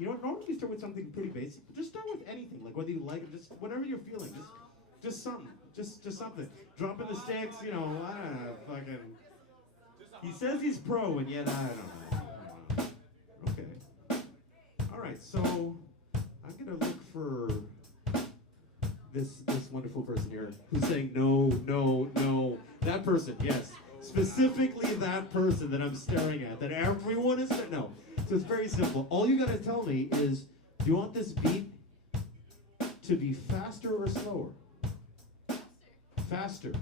You know what? Normally you start with something pretty basic, but just start with anything, like whether you like it, just whatever you're feeling, just something, just something. Dropping the sticks, you know, I don't know, fucking. He says he's pro, and yet I don't know. Okay. All right, so I'm gonna look for this wonderful person here who's saying no, no, no. That person, yes, specifically that person that I'm staring at, that everyone is no. So it's very simple. All you gotta tell me is, do you want this beat to be faster or slower? Faster.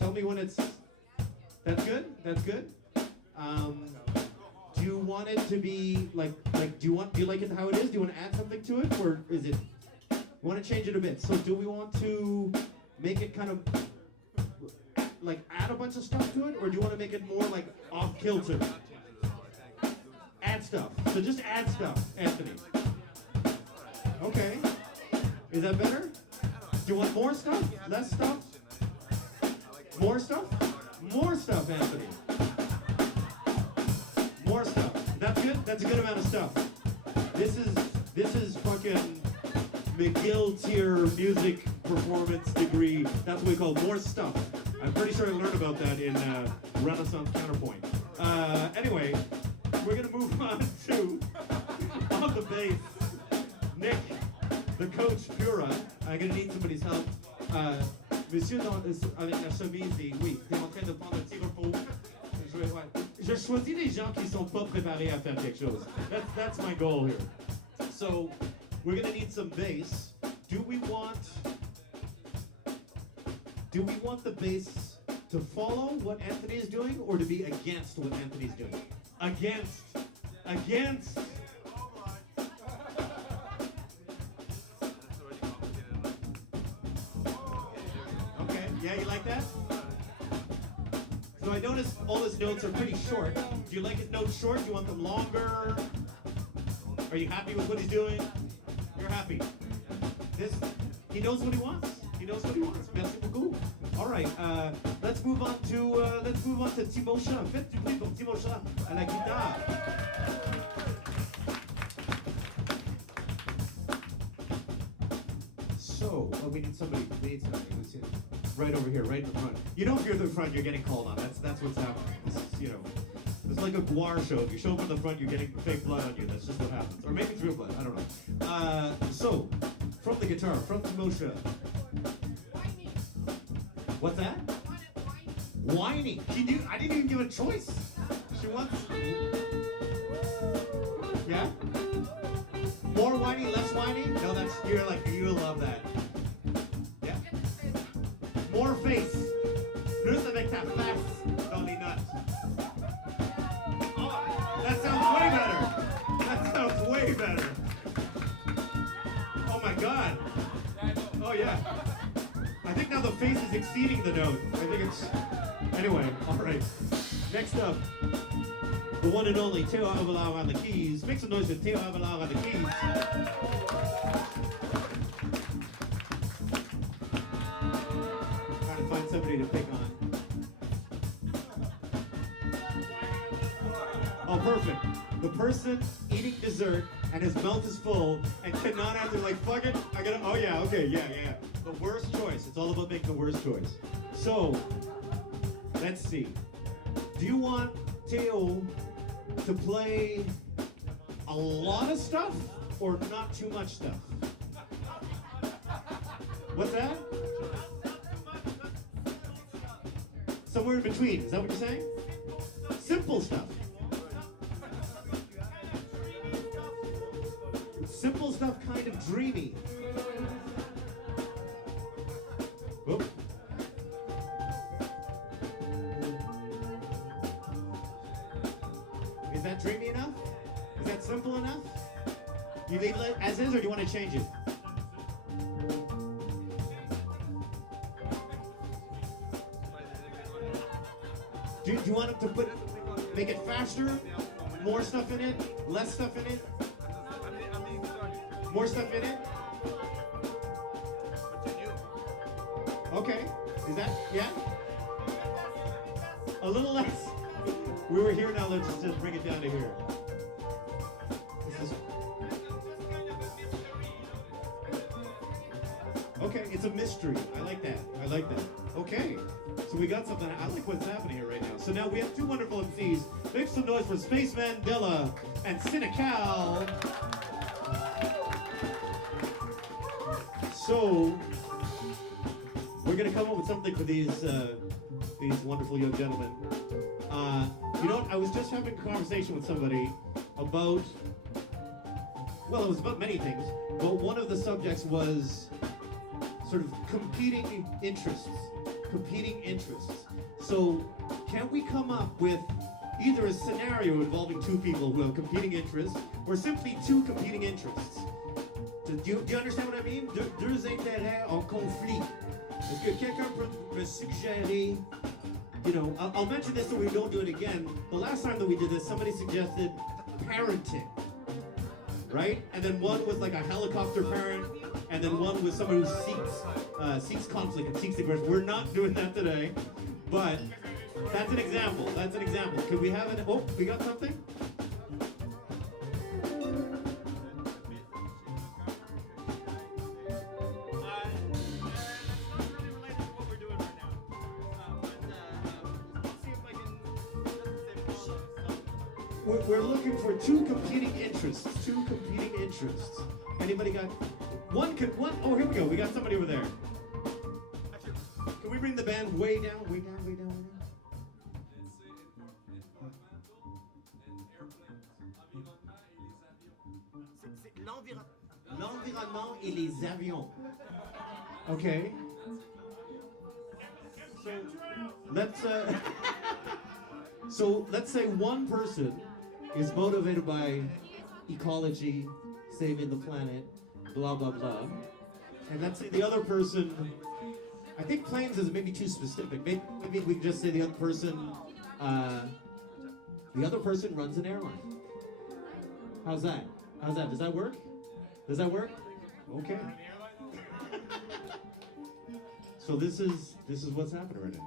Tell me when it's. That's good. That's good. Do you want it to be like? Do you like it how it is? Do you want to add something to it, or is it? You want to change it a bit? So do we want to make it kind of like add a bunch of stuff to it, or do you want to make it more like off kilter? Add stuff. So just add stuff, Anthony. Okay. Is that better? Do you want more stuff? Less stuff? More stuff? More stuff, Anthony. More stuff. That's good? That's a good amount of stuff. This is fucking McGill tier music performance degree. That's what we call more stuff. I'm pretty sure I learned about that in Renaissance Counterpoint. Anyway, we're gonna move on to on the bass, Nic, the Coach Pura. I'm gonna need somebody's help. Monsieur, avec la chemise, oui, t'es en train de prendre un petit repos. Je choisis des gens qui sont pas préparés à faire quelque chose. That's my goal here. So, we're gonna need some bass. Do we want the bass to follow what Anthony is doing, or to be against what Anthony's doing? Against. Okay, yeah, you like that? So I noticed all his notes are pretty short. Do you like his notes short? Do you want them longer? Are you happy with what he's doing? You're happy. He knows what he wants. He knows what he wants. Merci beaucoup. All right, let's move on to Timosha. Faites du bruit pour Timosha à la guitare. So, we need somebody who's right over here, right in the front. You know, if you're in the front, you're getting called on. That's what's happening. It's like a guar show. If you show up in the front, you're getting fake blood on you. That's just what happens. Or maybe it's real blood. I don't know. So, from the guitar, from Timosha. What's that? Whiny. I didn't even give her a choice. She wants. Yeah? More whiny, less whiny? No, you love that. Yeah? More face. Plus avec ta face dans les notes. Oh, that sounds way better. That sounds way better. Oh my God. Oh yeah. I think now the face is exceeding the note. I think it's... Anyway, all right. Next up, the one and only Théo Avalard on the keys. Make some noise with Théo Avalard on the keys. Trying to find somebody to pick on. Oh, perfect. The person eating dessert and his mouth is full and cannot answer, like, fuck it, oh yeah, okay, yeah. The worst choice. It's all about making the worst choice. So, let's see. Do you want Théo to play a lot of stuff or not too much stuff? What's that? Somewhere in between. Is that what you're saying? Simple stuff. Simple stuff, kind of dreamy. Whoop. Is that dreamy enough? Is that simple enough? You leave it as is, or do you want to change it? Do you want him to make it faster? More stuff in it? Less stuff in it? More stuff in it? Okay. Is that, yeah? A little less. We were here, now let's just bring it down to here. Okay, it's a mystery. I like that. I like that. Okay, so we got something. I like what's happening here right now. So now we have two wonderful MCs. Make some noise for Space Mandela and Cynical. So we're gonna come up with something for these wonderful young gentlemen. You know what? I was just having a conversation with somebody about, well, it was about many things, but one of the subjects was sort of competing interests. So can we come up with either a scenario involving two people who have competing interests, or simply two competing interests? Do you understand what I mean? Deux intérêts en conflit. Est-ce que quelqu'un peut me suggérer? You know, I'll mention this so we don't do it again. The last time that we did this, somebody suggested parenting, right? And then one was like a helicopter parent, and then one was someone who seeks conflict and seeks aggression. We're not doing that today, but that's an example. That's an example. Could we have an? Oh, we got something. We're looking for two competing interests. Anybody got one? Oh, here we go. We got somebody over there. Can we bring the band way down? L'environnement et les avions. Okay. So let's say one person is motivated by ecology, saving the planet, blah, blah, blah. And let's say the other person, I think planes is maybe too specific. Maybe we can just say the other person runs an airline. How's that? Does that work? Okay. So this is what's happening right now.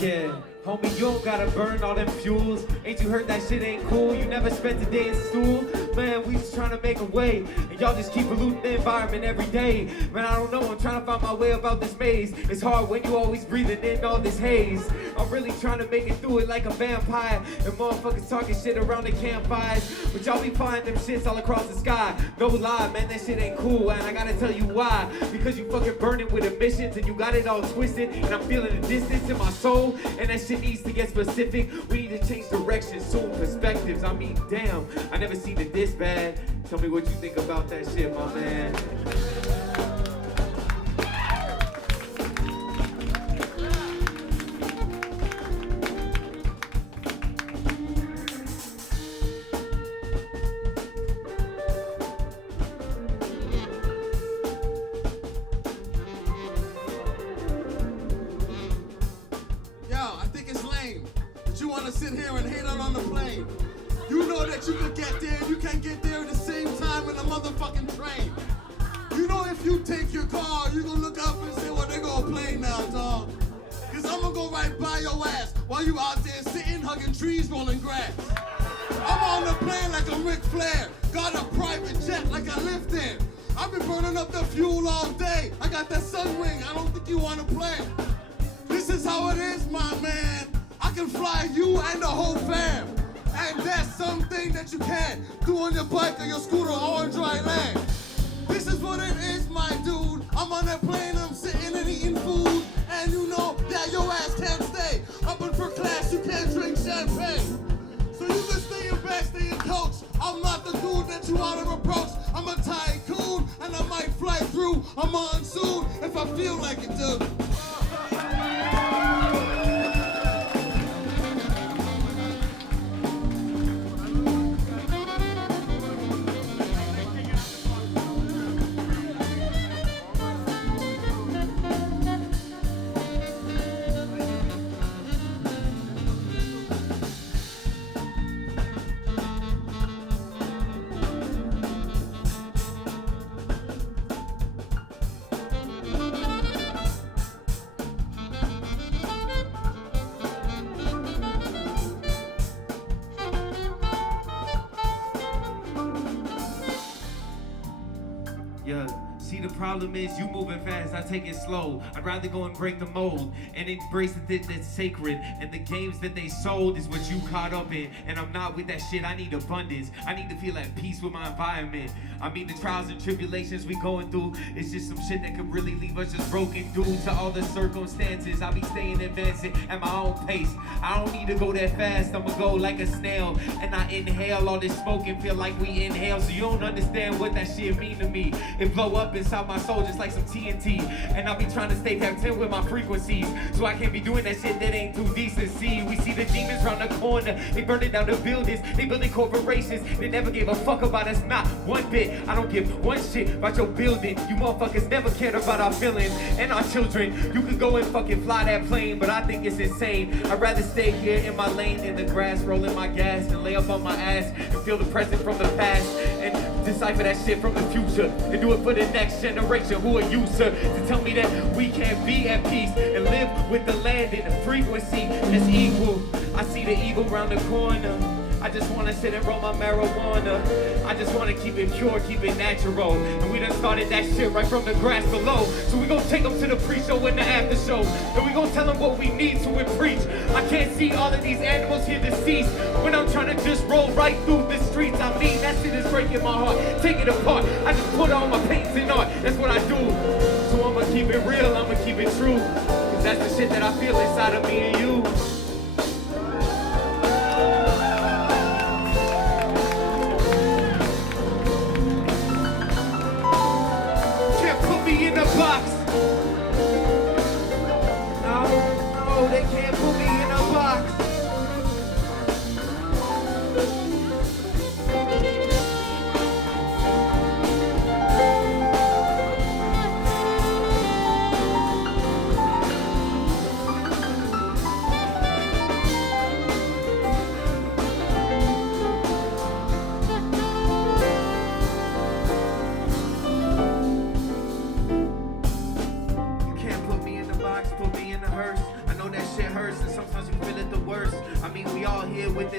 Yeah, homie, you don't gotta burn all them fuels. Ain't you heard that shit ain't cool? You never spent a day in school. Man, we just trying to make a way, and y'all just keep polluting the environment every day. Man, I don't know, I'm trying to find my way about this maze. It's hard when you always breathing in all this haze. I'm really trying to make it through it like a vampire, and motherfuckers talking shit around the campfires. But y'all be finding them shits all across the sky. No lie, man, that shit ain't cool, and I gotta tell you why. Because you fucking burning with emissions, and you got it all twisted, and I'm feeling the distance in my soul, and that shit needs to get specific. We need to change direction, soon perspectives. I mean, damn, I never seen it this bad. Tell me what you think about that shit, my man. Sit here and hate out on the plane. You know that you could get there, you can't get there at the same time in a motherfucking train. You know if you take your car, you gonna look up and say, well, they gonna play now, dog. Cause I'm gonna go right by your ass while you out there sitting, hugging trees, rolling grass. I'm on the plane like I'm Ric Flair, got a private jet like I live there. I've been burning up the fuel all day, I got that sun wing, I don't think you wanna play. This is how it is, my man. I can fly you and the whole fam. And that's something that you can't do on your bike or your scooter or on dry land. This is what it is, my dude. I'm on that plane, I'm sitting and eating food. And you know that your ass can't stay. Up in first class, you can't drink champagne. So you can stay in back, stay in coach. I'm not the dude that you ought to approach. I'm a tycoon, and I might fly through a monsoon if I feel like it, dude. Yeah, see the problem is you moving fast, I take it slow. I'd rather go and break the mold and embrace the thing that's sacred. And the games that they sold is what you caught up in. And I'm not with that shit, I need abundance. I need to feel at peace with my environment. I mean the trials and tribulations we going through, it's just some shit that could really leave us just broken due to all the circumstances. I be staying advancing at my own pace. I don't need to go that fast, I'ma go like a snail. And I inhale all this smoke and feel like we inhale. So you don't understand what that shit mean to me. It blow up inside my soul just like some TNT. And I be trying to stay tapped in with my frequencies. So I can't be doing that shit that ain't too decent. See, we see the demons round the corner. They burning down the buildings. They building corporations. They never gave a fuck about us, not one bit. I don't give one shit about your building. You motherfuckers never cared about our feelings and our children. You could go and fucking fly that plane, but I think it's insane. I'd rather stay here in my lane in the grass, rolling my gas and lay up on my ass and feel the present from the past and decipher that shit from the future and do it for the next generation. Who are you, sir, to tell me that we can't be at peace and live with the land in a frequency that's equal? I see the eagle round the corner. I just wanna sit and roll my marijuana. I just wanna keep it pure, keep it natural. And we done started that shit right from the grass below. So we gon' take them to the pre-show and the after show. And we gon' tell them what we need so we preach. I can't see all of these animals here deceased when I'm trying to just roll right through the streets. I mean, that shit is breaking my heart. Take it apart. I just put on my paints and art. That's what I do. So I'ma keep it real, I'ma keep it true. Cause that's the shit that I feel inside of me and you. In a box. No, they can't put me in a box. Put me in a hearse. I know that shit hurts and sometimes you feel it the worst. I mean, we all here with it.